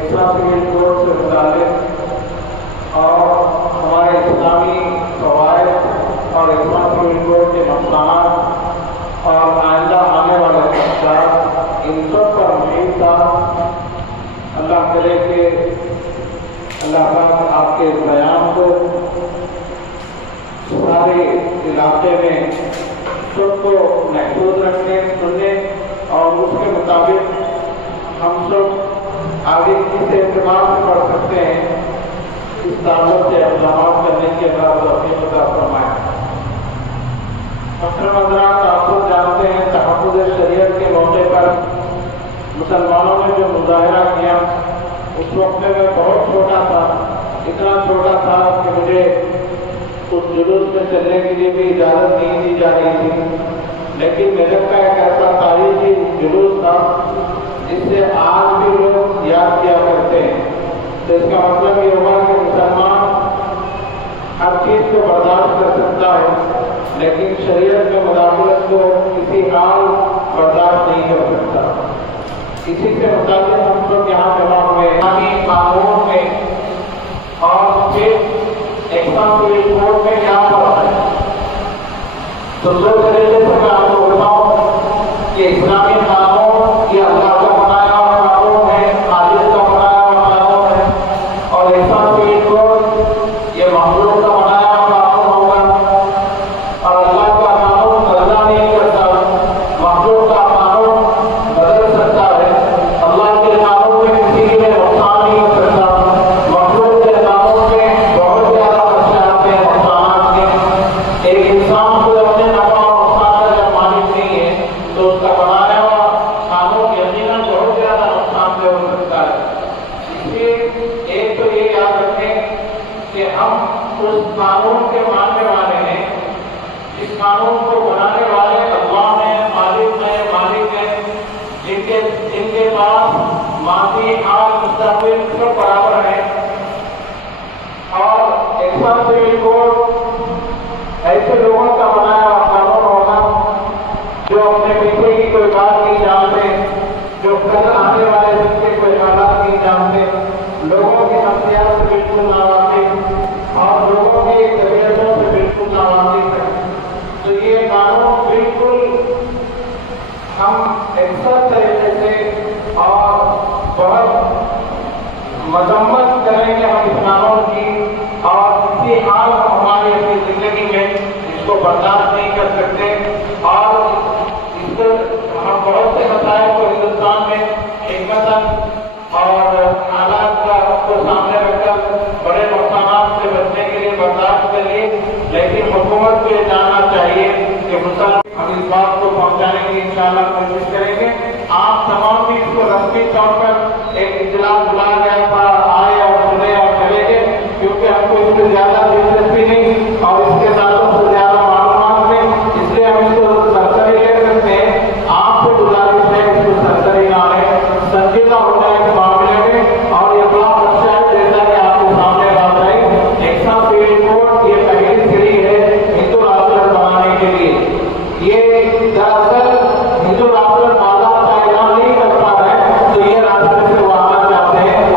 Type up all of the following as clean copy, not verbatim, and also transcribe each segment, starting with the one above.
Extra civil code سے متعلق اور ہمارے اسلامی قواعد اور ایکسٹرا سول کوڈ کے نقصانات اور آئندہ آنے والے خدشات ان سب پر محیط تھا۔ اللہ کرے کہ اللہ پاک آپ کے بیان کو سارے علاقے میں سب کو محفوظ رکھنے سننے اور اس کے مطابق ہم سب آگے کس اعتبار سے پڑھ سکتے ہیں اس تعلق سے اقدامات کرنے کے بعد اپنی عطا فرمائیں۔ محترم حضرات، آپ سب جانتے ہیں تحفظ شریعت کے موقع پر مسلمانوں نے جو مظاہرہ کیا اس وقت میں بہت چھوٹا تھا، اتنا چھوٹا تھا کہ مجھے اس جلوس میں چلنے کے لیے بھی اجازت نہیں دی جا رہی تھی، لیکن میرے کا ایک ایسا تاریخی جلوس تھا جس سے آج بھی لوگ یاد کیا کرتے ہیں۔ تو اس کا مطلب یہ ہوگا کہ مسلمان ہر چیز کو برداشت کر سکتا ہے، لیکن شریعت میں مداخلت کو کسی حال برداشت نہیں کر سکتا۔ اسی سے متعلق ہم لوگ یہاں جمع ہوئے قانون میں اور پھر ایکسٹرا سول کوڈ میں کیا فرق ہے۔ تو دو طریقے سے میں آپ کو بتاؤں کہ اسلامی قانون یہ اللہ کا بنایا ہوا قانون ہے، خالق کا بنایا ہوا قانون ہے، اور ایکسٹرا سول کوڈ یہ مخلوق کا بنایا ہوا قانون ہوگا۔ اور اللہ کا قانون بدلا نہیں کرتا، مخلوق کا قانون بدل سکتا ہے، اللہ کے قانون میں کسی کے لیے نقصان نہیں ہو سکتا، مخلوق کے قانون میں بہت زیادہ خدشات ہیں، نقصانات ہیں۔ ایک انسان کو اپنے نفع اور نقصان کا جب مالک نہیں ہے تو اس کا بنایا ہوا قانون یقیناً بہت زیادہ نقصان دہ ہو سکتا ہے۔ اس لیے ایک تو یہ یاد رکھیں کہ ہم اس قانون کے ماننے والے ہیں، اس قانون کو بنانے والے اللہ ہیں، مالک ہیں، جن کے پاس ماضی حال مستقبل سب برابر ہیں۔ اور ایکسٹرا سول کوڈ ایسے لوگوں کا بنایا ہوا قانون ہوگا جو اپنے پیچھے کی کوئی بات نہیں جانتے، جو کل آنے والے دن کے کوئی حالات نہیں جانتے، لوگوں کی نفسیات سے بالکل ناواقف اور لوگوں کی طبیعتوں سے بالکل ناواقف ہے۔ تو یہ قانون بالکل ہم اکثر طریقے سے اور بہت مذمت کریں گے ہم اس قانون کی، اور کسی حال ہم ہماری اپنی زندگی میں اس کو برداشت نہیں کر سکتے۔ اور اس کو ہم بہت سے مسائل کو ہندوستان میں حکمتاً اور حالات کو سامنے رکھ کر بڑے نقصانات سے بچنے کے لیے برداشت کریے، لیکن حکومت کو یہ جاننا چاہیے کہ مسلمان ہم اس بات کو پہنچانے کی انشاءاللہ کوشش کریں گے۔ آپ تمام بھی اس کو رسمی طور پر ایک اجلاس بلایا گیا تھا، آئے اور سنے اور چلے گئے، کیونکہ ہم کو اس سے زیادہ دلچسپی نہیں اور اس کے تعلق سے زیادہ معلومات نہیں، اس لیے ہم اس کو سرسری لے سکتے ہیں۔ آپ سے گزارش ہے اس کو سرسری نہ لیں، سنجیدہ ہو جائے اس معاملے میں۔ اور یہ بڑا خدشہ ہے جیسا کہ آپ کے سامنے بات ہے، ایکسٹرا سول کوڈ یہ پہلی سیڑھی ہے ہندو راشٹر بنانے کے لیے۔ یہ دراصل ہندو راشٹر مادہ کا اعلان نہیں کرتا ہے، تو یہ راشٹر سے وہ آنا چاہتے ہیں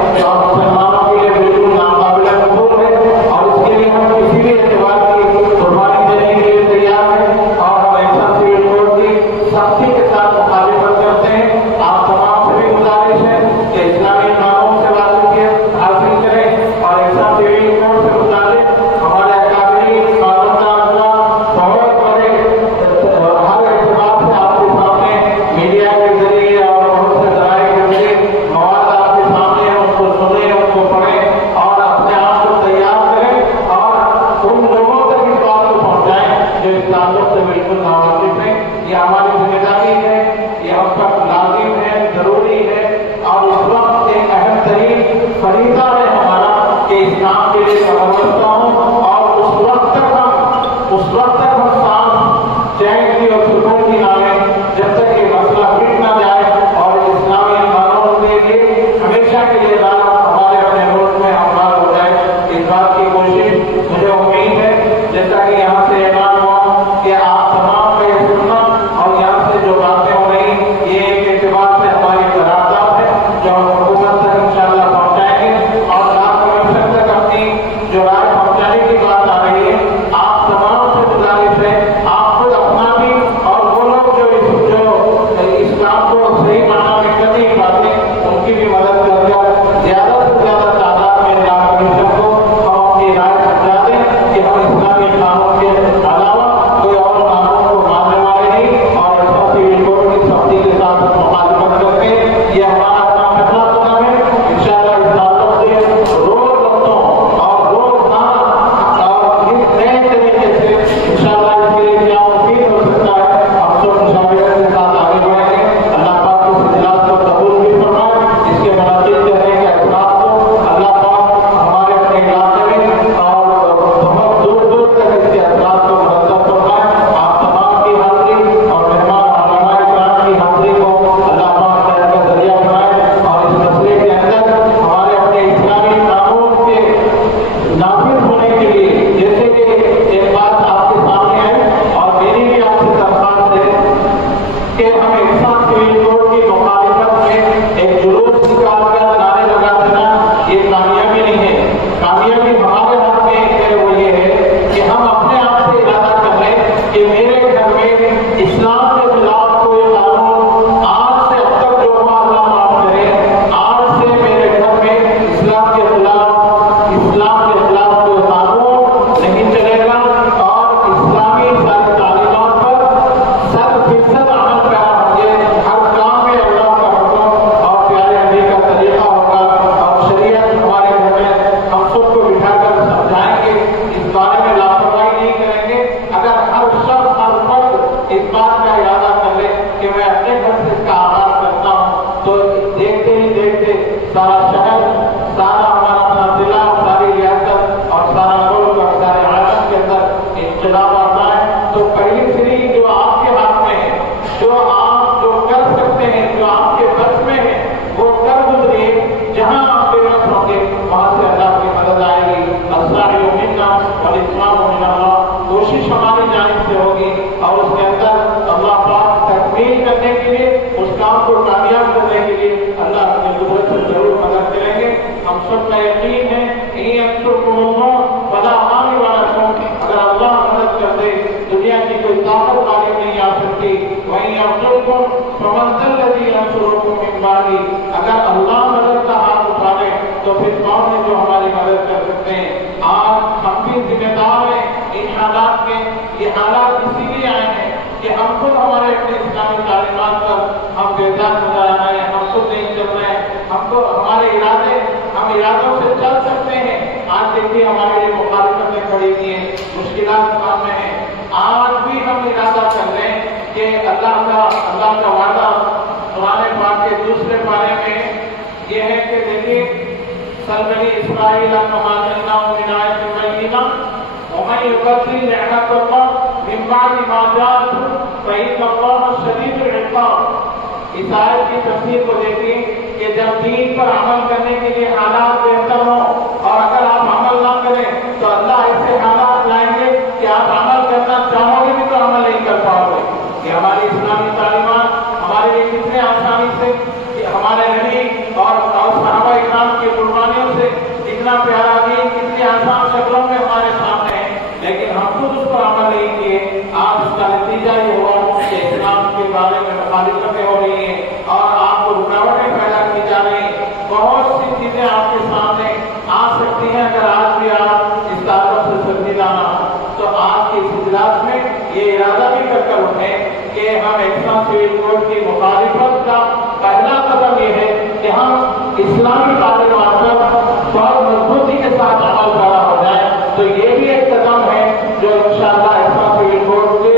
यंसुरुकुम मिन बादी, अगर अल्लाह मदद का हाथ उठा ले तो फिर कौन है जो हमारी मदद कर सकते हैं। आज हम भी जिम्मेदार हैं इन हालात के। ये हालात इसीलिए आए हैं कि हम खुद हमारे अपने इस्लामी तालीमात पर हम बेजार नजर आ रहे हैं, हम खुद नहीं चल रहे हैं। हमको हमारे इरादे, हम इरादों से चल सकते हैं। आज देखिए हमारे लिए मुखालिफतें खड़ी हुई हैं, मुश्किलात सामने हैं। आज भी हम इरादा कर लें कि अल्लाह का वादा कुरान पाक के दूसरे पारे में ये है कि देखिए सलबनी इस्राईल कमा जअलनाहु मिन आयतिन बय्यिना व मन युकद्दिर निअमतल्लाह मिन बादि मा जाअतहु फइन्नल्लाह शदीदुल इक़ाब। इस आयत की तफसीर को देखिए कि जब दीन पर अमल करने के लिए हालात बेहतर हो और अगर आप अमल ना करें तो अल्लाह ऐसे हालात लाएंगे कि आप अमल करना चाहोगे भी तो अमल नहीं कर पाओगे। ये हमारी इस्लामी तालीमात हमारे लिए कितने आसानी से, हमारे नबी और सहाबा इकराम की कुर्बानियों से कितना प्यारा दीन कितनी आसान शक्लों में हमारे सामने है, लेकिन हम खुद उस पर अमल नहीं किए। आज उसका नतीजा ये हुआ कि इस्लाम के बारे में मुखालिफतें हो रही हैं और आपको रुकावटें पैदा की जा रही हैं। बहुत सी चीजें आपके सामने आ सकती हैं अगर आज भी आप इस ताकत से संजीदा ना हो। तो आज के इस इजलास में ये इरादा भी कर उठें कि हम एक्स्ट्रा सिविल कोड की मुखालिफत का पहला कदम ये है कि हम इस्लामी तालीमात पर बहुत मजबूती के साथ अमल पैदा हो जाए। तो ये भी एक कदम है जो इंशाअल्लाह एक्स्ट्रा सिविल कोड के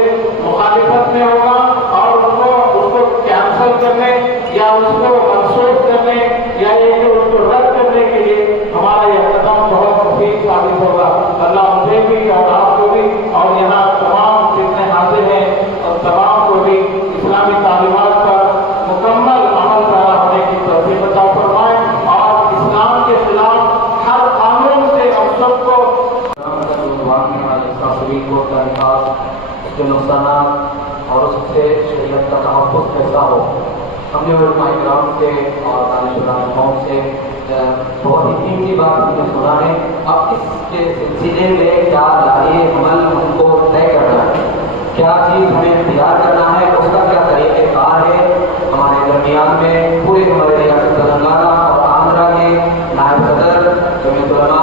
मुखालिफत में होगा और उसको कैंसिल करने या उसको मनसूख करने या ये कि उसको रद्द करने के लिए हमारा यह कदम बहुत मुफीद साबित होगा। अल्लाह मुझे भी और आपको भी और यहाँ तमाम जितने हाजिर हैं और तमाम को भी इस्लामी तालीमात पर मुकम्मल अमल पैदा होने की तौफीक अता फरमाए और इस्लाम के खिलाफ हर कानून से हम सबको उसके नुकसान और उससे शरीयत का तहफ़्फ़ुज़ कैसा हो। हमने उलमा इकराम से और दानिशुरान कौम से बहुत ही कीमती बात हमने सुना है। अब इसके सिलसिले में क्या जारी अमल हमको तय करना है, क्या चीज़ हमें इख्तियार करना है, उसका क्या तरीक़ेकार है। हमारे दरमियान में पूरे हमारे रियासत तेलंगाना और आंध्रा के नायब सदर जमीयत उलमा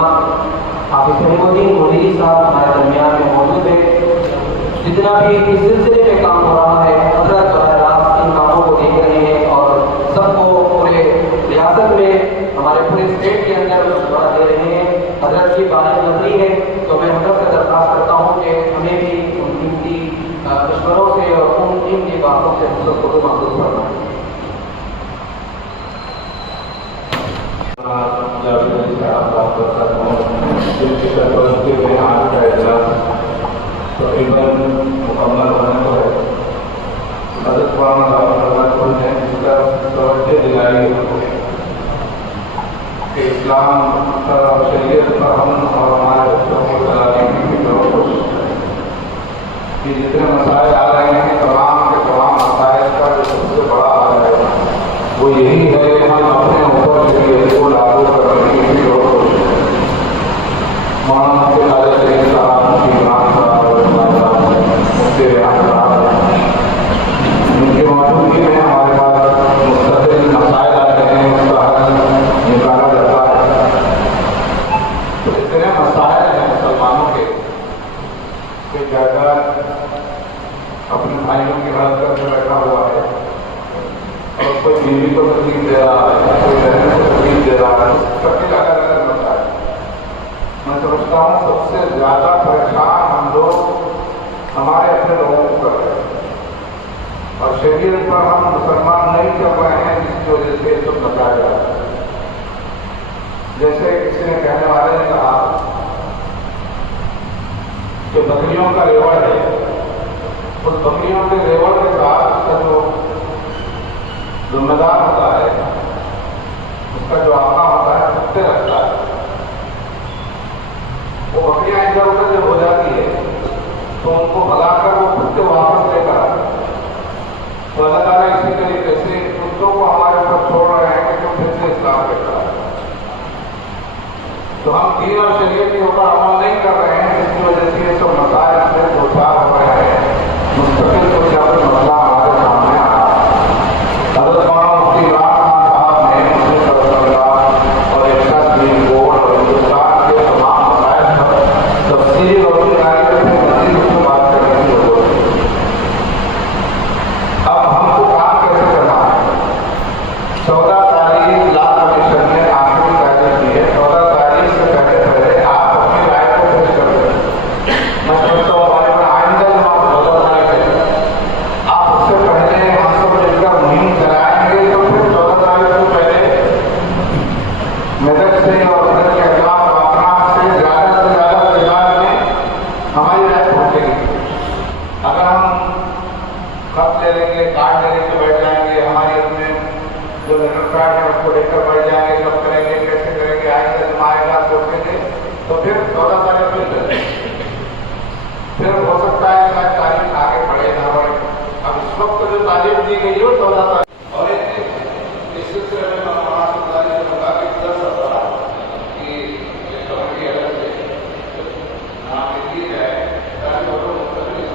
हाफिज़ फहीमुद्दीन मुनीरी साहब हमारे दरमियान में मौजूद है। जितना भी इस सिलसिले में काम हो रहा है हज़रत बराह इन कामों को देख रहे हैं और सबको पूरे रियासत में हमारे पूरे स्टेट के अंदर मशवरा दे रहे हैं। हज़रत की बात नजरी है तो मैं हज़रत से दरख्वास्त करता हूँ कि हमें भी उन कीमती मशवरों से और उन कीमती बातों से हम सबको महसूस करना है। तकरीबन मुकम्मल होने को है। हज़रत ने इसका तवज्जो दिलाई कि इस्लाम और शरीयत पर हम और हमारे बच्चों को चलाने की कोशिश कि जितने मसाइल आ रहे हैं तमाम के तमाम मसाइल का जो सबसे बड़ा हाल है वो यही है कि हम अपने ऊपर शरीयत को लागू करने की भी कोशिश मौलाना उनके मौजूदगी में हमारे पास मुस्तकिल मसाइल आते हैं, उसका हल निकाला जाता है। तो इतने मसाइल हैं मुसलमानों के कि ज़्यादा अपने भाइयों की हालत करके बैठा हुआ है और कोई बीवी को तकलीफ दे रहा है, कोई बहन को तकलीफ दे रहा है, सबके अलग अलग मसाइल। मैं समझता हूँ सबसे ज़्यादा परेशान हम लोग हमारे अपने लोगों को कर रहे हैं और शरीयत पर हम मुसलमान नहीं चल रहे हैं, जिसकी वजह से सब बताया जा रहा है। जैसे किसी ने कहने वाले ने कहा कि बकरियों का रेवड़ है, उस बकरियों के रेवड़ के साथ उसका जो जिम्मेदार होता है, उसका जो आका होता है, कुत्ते रखता है। वो बकरियां इधर उधर जब हो जाती है तो उनको भगाकर वो कुत्ते वापस लेकर आते हैं। तो अल्लाह ताला इसी तरीके से कुत्तों को हमारे ऊपर छोड़ रहे हैं कि तुम फिर से इस्लाम के खिलाफ। तो हम दीन और शरीयत के ऊपर अमल नहीं कर रहे हैं, जिसकी वजह से ये सब मसाइल से दो चार हो रहे हैं। मुस्तकिल तो क्या कोई मसला हमारे सामने आ रहा है। हज़रत مدد سے اور مدد کے احترام اور اپنا سے زیادہ تعداد میں ہماری رائے پہنچے گی. اگر ہم خط لے لیں گے، کارڈ لے لے کے بیٹھ جائیں گے، ہماری اپنے جو لیٹر کارڈ ہے اس کو لے کر بیٹھ جائیں گے، کب کریں گے، کیسے کریں گے، آئے گا جب آئے گا سوچیں گے تو پھر 14 تاریخ پھر ہو سکتا ہے شاید تاریخ آگے بڑھے نہ بڑھے. اب اس وقت جو تعلیم دی گئی ہے وہ 14 تاریخ. اور اس سلسلے میں مولانا سلطانی سے مطابق کہ کمیٹی الگ سے نام دی جائے تاکہ وہ لوگ مختلف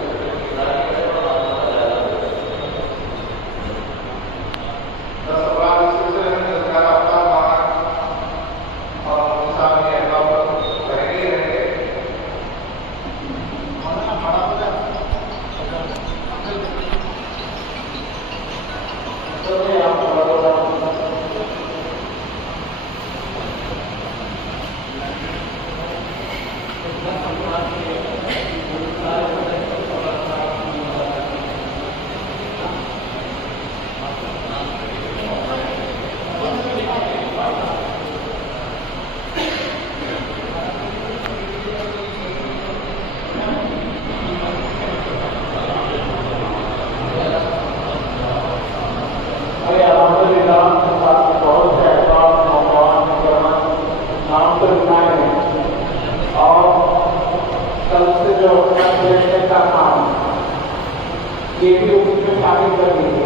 یہ بھی اس میں شامل کر دیجیے.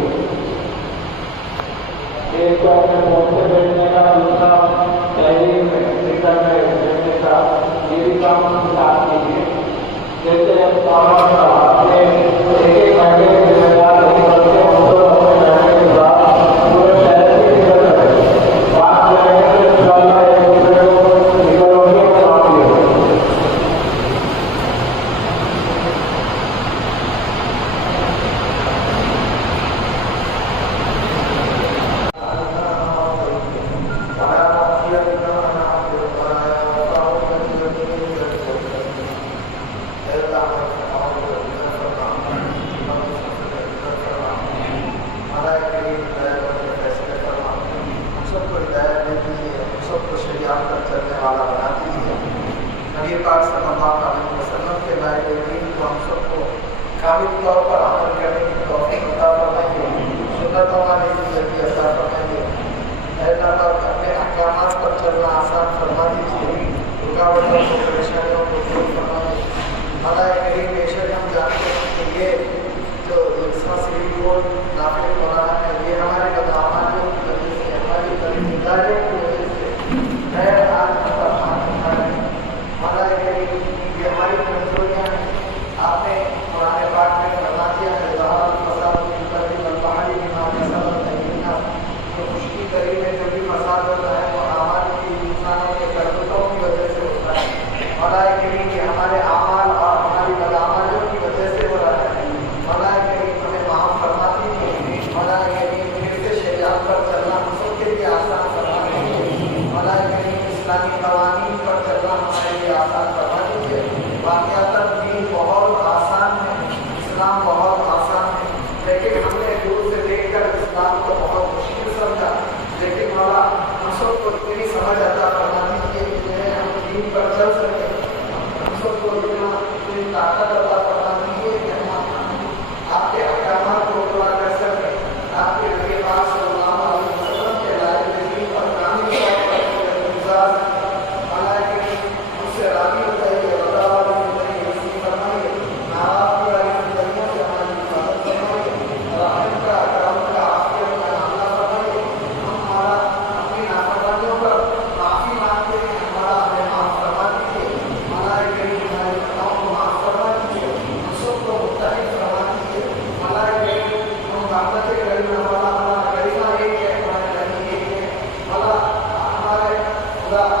ایک تو اپنے فون سے بیٹھنے کا، دوسرا تحریر میں لکھر میں بیٹھنے کا، یہ بھی کام ساتھ کیجیے. جیسے اپنے ایک گھنٹے کے ذمہ دار نہیں بنتے اپنے بیٹھنے کے بعد پورے شہر کی فکر کریں. بات کریں گے تو ان شاء اللہ ایک دوسرے کو نکلوگے کرواتی ہو.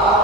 آپ